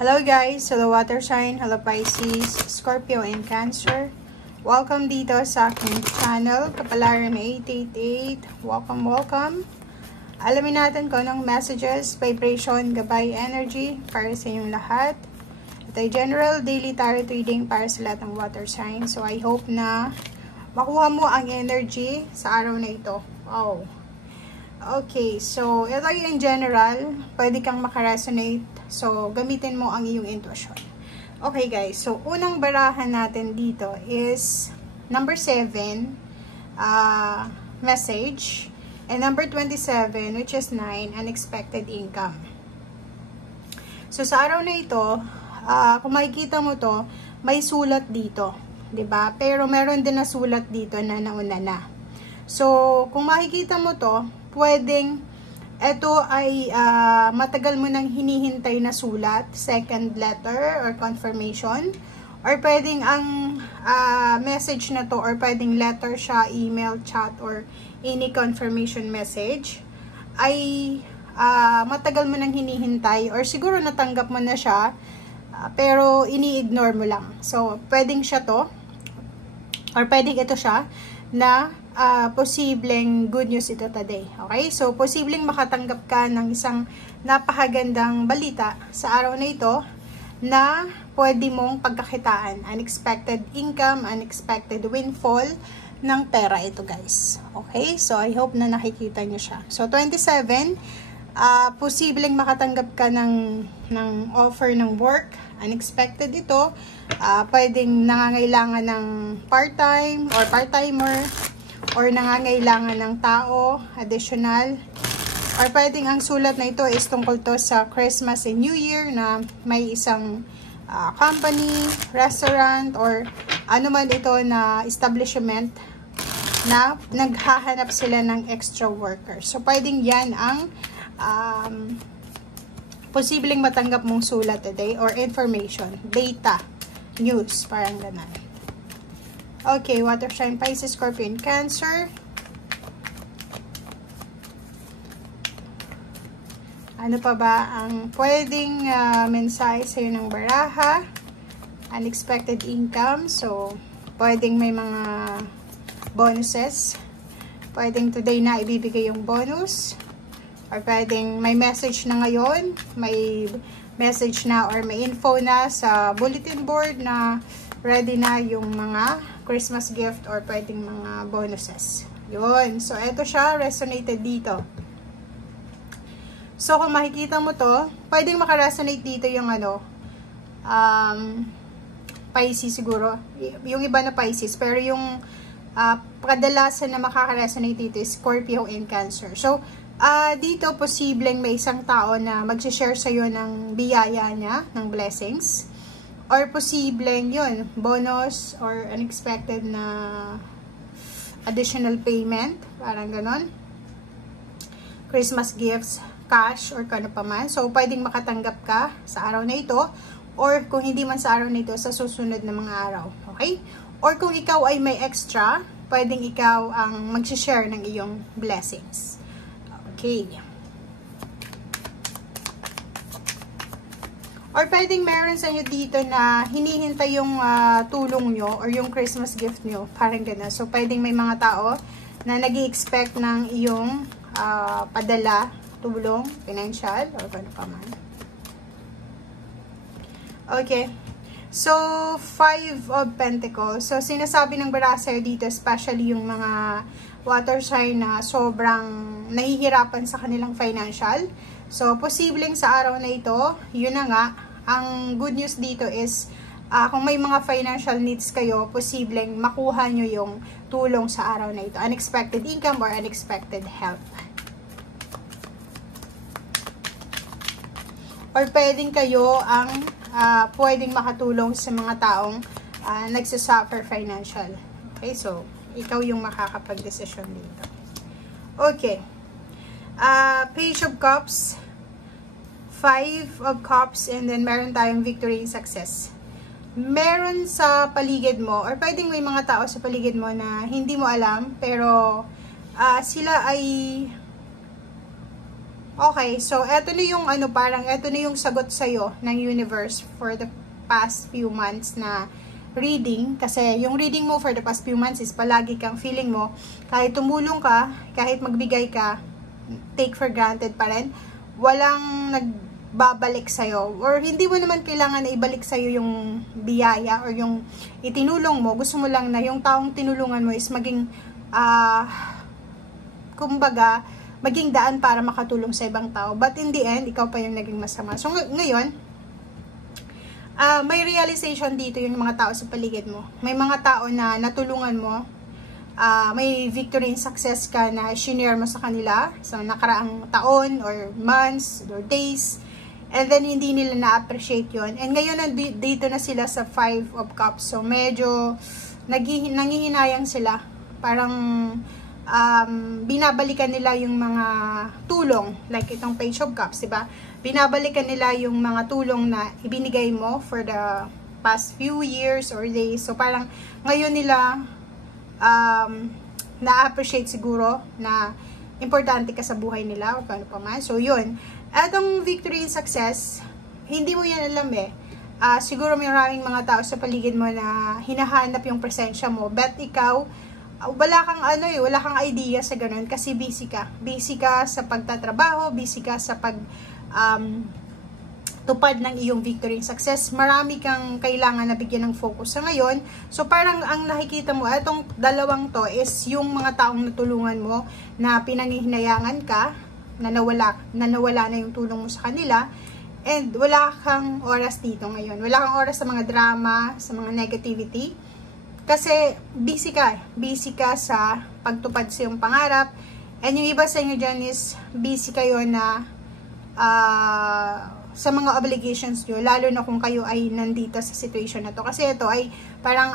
Hello guys, hello water sign, hello Pisces, Scorpio and Cancer. Welcome dito sa aking channel, Kapalaran 888. Welcome. Alamin natin kung anong messages, vibration, gabay, energy para sa inyong lahat. Ito ay general daily tarot reading para sa lahat ng water sign. So I hope na makuha mo ang energy sa araw na ito. Wow. Okay, so ito ay in general, pwede kang makaresonate. So, gamitin mo ang iyong intuition. Okay guys, so unang barahan natin dito is number 7, message. And number 27, which is 9, unexpected income. So, sa araw na ito, kung makikita mo to, may sulat dito. 'Di ba? Pero meron din na sulat dito na nauna na. So, kung makikita mo to, pwedeng ito ay matagal mo nang hinihintay na sulat, second letter or confirmation, or pwedeng ang message na to, or pwedeng letter siya, email, chat, or any confirmation message ay matagal mo nang hinihintay, or siguro natanggap mo na siya pero ini-ignore mo lang. So pwedeng siya to, or pwedeng ito siya na posibleng good news ito today. Okay? So, posibleng makatanggap ka ng isang napakagandang balita sa araw na ito na pwede mong pagkakitaan. Unexpected income, unexpected windfall ng pera ito guys. Okay? So, I hope na nakikita nyo siya. So, 27, posibleng makatanggap ka ng offer ng work. Unexpected ito. Pwedeng nangangailangan ng part-time or part-timer, or nangangailangan ng tao, additional, or pwedeng ang sulat na ito is tungkol to sa Christmas and New Year na may isang company, restaurant, or ano man ito na establishment na naghahanap sila ng extra workers. So, pwedeng yan ang posibleng matanggap mong sulat today, or information, data, news, parang ganun. Okay, water sign, Pisces, Scorpio, and Cancer. Ano pa ba ang pwedeng mensahe sa'yo ng baraha? Unexpected income. So, pwedeng may mga bonuses. Pwedeng today na ibibigay yung bonus. Or pwedeng may message na ngayon. May message na or may info na sa bulletin board na ready na yung mga Christmas gift or pwedeng mga bonuses. Yun. So, eto siya. Resonated dito. So, kung makikita mo to, pwedeng makaresonate dito yung Pisces siguro. Yung iba na Pisces. Pero yung kadalasan na makakaresonate dito is Scorpio and Cancer. So, dito posibleng may isang tao na mag-share sa'yo ng biyaya niya, ng blessings. Or posibleng yun, bonus or unexpected na additional payment, parang ganon. Christmas gifts, cash, or kano pa man. So, pwedeng makatanggap ka sa araw na ito, or kung hindi man sa araw na ito, sa susunod na mga araw. Okay? Or kung ikaw ay may extra, pwedeng ikaw ang mag-share ng iyong blessings. Okay. Or pwedeng meron sa inyo dito na hinihintay yung tulong nyo or yung Christmas gift nyo. Parang gano'n. So, pwedeng may mga tao na nag-i-expect ng iyong padala, tulong, financial, or ano pa man. Okay. So, 5 of Pentacles. So, sinasabi ng baraser dito, especially yung mga water sign na sobrang nahihirapan sa kanilang financial. So, posibleng sa araw na ito, yun na nga, ang good news dito is, kung may mga financial needs kayo, posibleng makuha nyo yung tulong sa araw na ito. Unexpected income or unexpected help. Or pwedeng kayo ang pwedeng makatulong sa mga taong nagsasuffer financial. Okay, so, ikaw yung makakapag-desisyon dito. Okay. Page of Cups, 5 of Cups, and then meron tayong victory and success. Meron sa paligid mo, or pwedeng may mga tao sa paligid mo na hindi mo alam, pero sila ay Okay, so eto na yung ano, parang eto na yung sagot sa'yo ng universe for the past few months na reading. Kasi yung reading mo for the past few months is palagi kang feeling mo, kahit tumulong ka, kahit magbigay ka, take for granted pa rin. Walang nagbabalik sa'yo. Or hindi mo naman kailangan na ibalik sa'yo yung biyaya or yung itinulong mo. Gusto mo lang na yung taong tinulungan mo is maging, kumbaga, maging daan para makatulong sa ibang tao. But in the end, ikaw pa yung naging masama. So, ngayon, may realization dito yung mga tao sa paligid mo. May mga tao na natulungan mo. May victory and success ka na shinare mo sa kanila sa nakaraang taon or months or days. And then, hindi nila na-appreciate yon. And ngayon, dito na sila sa 5 of Cups. So, medyo nangihinayang sila. Parang binabalikan nila yung mga tulong, like itong Page of Cups, diba? Binabalikan nila yung mga tulong na ibinigay mo for the past few years or days. So, parang ngayon nila na-appreciate siguro na importante ka sa buhay nila o paano pa man. So, yun. Atong victory and success, hindi mo yan alam eh. Siguro may maraming mga tao sa paligid mo na hinahanap yung presensya mo, but ikaw, wala kang wala kang idea sa ganun kasi busy ka. Busy ka sa pagtatrabaho, busy ka sa tupad ng iyong victory and success. Marami kang kailangan na bigyan ng focus sa ngayon. So parang ang nakikita mo, itong dalawang to is yung mga taong natulungan mo na pinanghihinayangan ka, na nawala na yung tulong mo sa kanila. And wala kang oras dito ngayon. Wala kang oras sa mga drama, sa mga negativity. Kasi busy ka sa pagtupad sa iyong pangarap. And yung iba sa inyo dyan is busy kayo na sa mga obligations nyo, lalo na kung kayo ay nandito sa situation na to. Kasi ito ay parang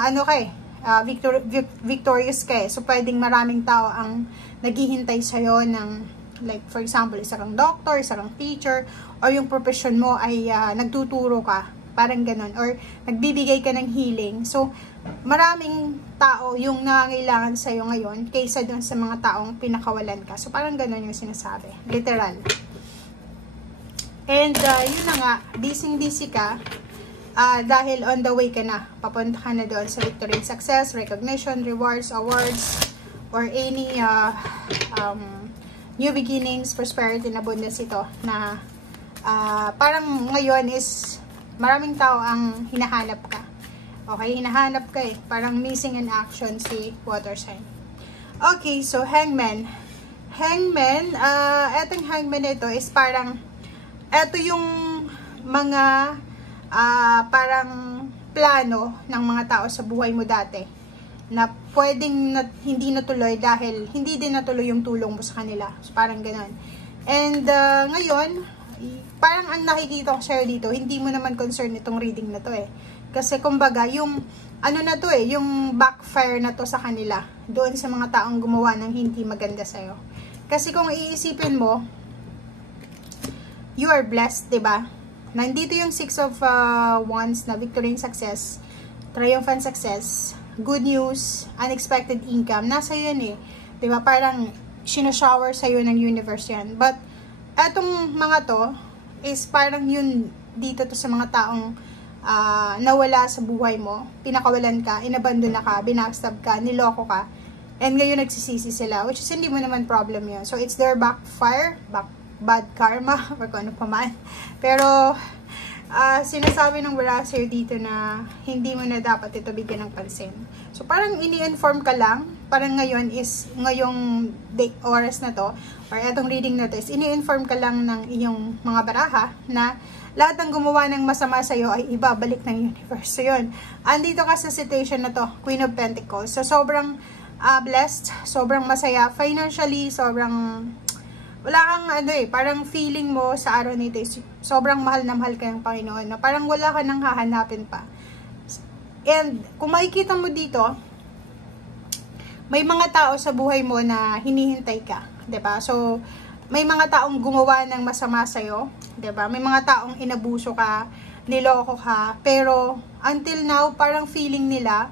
victorious ka eh. So pwedeng maraming tao ang naghihintay sa'yo ng, like for example, isa kang doctor, isa kang teacher, or yung profession mo ay nagtuturo ka. Parang ganun. Or nagbibigay ka ng healing. So, maraming tao yung nangangailangan sa'yo ngayon kaysa dun sa mga taong pinakawalan ka. So, parang ganun yung sinasabi. Literal. And, yun na nga, busy ka dahil on the way ka na. Papunta ka na doon sa victory and success, recognition, rewards, awards, or any new beginnings, prosperity, and abundance ito na parang ngayon is maraming tao ang hinahanap ka. Okay, hinahanap ka eh. Parang missing in action si water sign. Okay, so Hangman. Hangman, etong Hangman ito is parang, eto yung mga parang plano ng mga tao sa buhay mo dati na pwedeng hindi natuloy dahil hindi din natuloy yung tulong mo sa kanila. So, parang ganun. And ngayon, parang ang nakikita ko sa'yo dito, hindi mo naman concern itong reading na to eh. Kasi kumbaga, yung ano na to eh, yung backfire na to sa kanila, doon sa mga taong gumawa ng hindi maganda sa'yo. Kasi kung iisipin mo, you are blessed, diba? Nandito yung 6 of Wands na victory and success, triumphant success, good news, unexpected income. Nasa yun eh. Diba? Parang sinashower sa'yo ng universe yan. But, etong mga to, is parang yun dito to sa mga taong nawala sa buhay mo, pinakawalan ka, inabandon na ka, binackstab ka, niloko ka, and ngayon nagsisisi sila, which is hindi mo naman problem yun. So, it's their backfire, bad karma, or kung ano pa man. Pero, sinasabi ng Waraser dito na hindi mo na dapat ito bigyan ng pansin. So, parang ini-inform ka lang, parang ngayon is, ngayong oras na to, or etong reading na to, is ini-inform ka lang ng iyong mga baraha na lahat ng gumawa ng masama sa'yo ay ibabalik ng universe. So, yun. Andito ka sa situation na to, Queen of Pentacles. So, sobrang blessed, sobrang masaya. Financially, sobrang wala kang parang feeling mo sa araw nito is sobrang mahal na mahal ka ng Panginoon. Na parang wala ka nang hahanapin pa. And, kung makikita mo dito, may mga tao sa buhay mo na hinihintay ka. 'Di ba? So, may mga taong gumawa ng masama sa'yo, 'di ba? May mga taong inabuso ka, niloko ka, pero until now, parang feeling nila,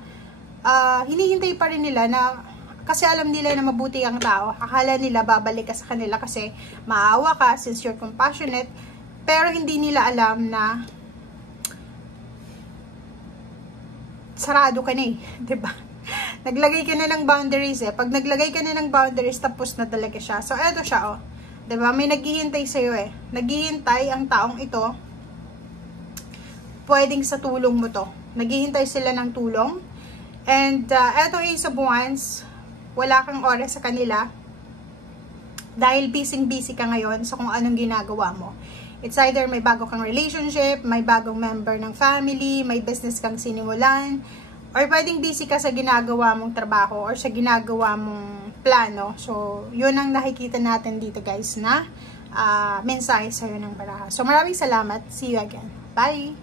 hinihintay pa rin nila na Kasi alam nila na mabuti ang tao. Akala nila babalik ka sa kanila kasi maawa ka since you're compassionate. Pero hindi nila alam na sarado ka na eh. Diba? Naglagay ka na ng boundaries eh. Pag naglagay ka na ng boundaries, tapos na talaga siya. So, eto siya oh. Diba? May naghihintay sa'yo eh. Naghihintay ang taong ito. Pwedeng sa tulong mo to. Naghihintay sila ng tulong. And, eto Ace of Wands, wala kang oras sa kanila. Dahil busy ka ngayon sa kung anong ginagawa mo. It's either may bago kang relationship, may bagong member ng family, may business kang sinimulan, or pwedeng busy ka sa ginagawa mong trabaho or sa ginagawa mong plano. So, yun ang nakikita natin dito guys na mensahe sa'yo ng baraha. So, maraming salamat. See you again. Bye!